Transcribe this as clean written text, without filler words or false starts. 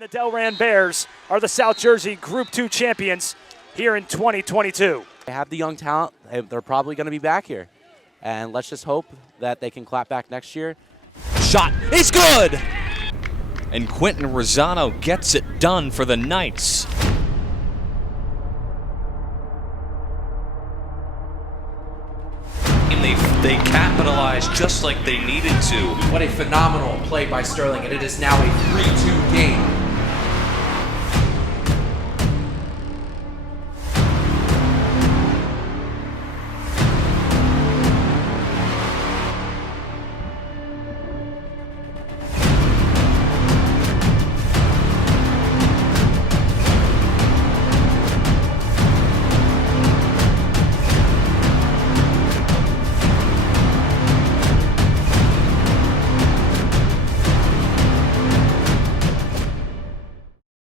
And the Delran Bears are the South Jersey Group 2 champions here in 2022. They have the young talent. They're probably going to be back here. And let's just hope that they can clap back next year. Shot is good! And Quentin Rosano gets it done for the Knights. They capitalized just like they needed to. What a phenomenal play by Sterling, and it is now a 3-2 game.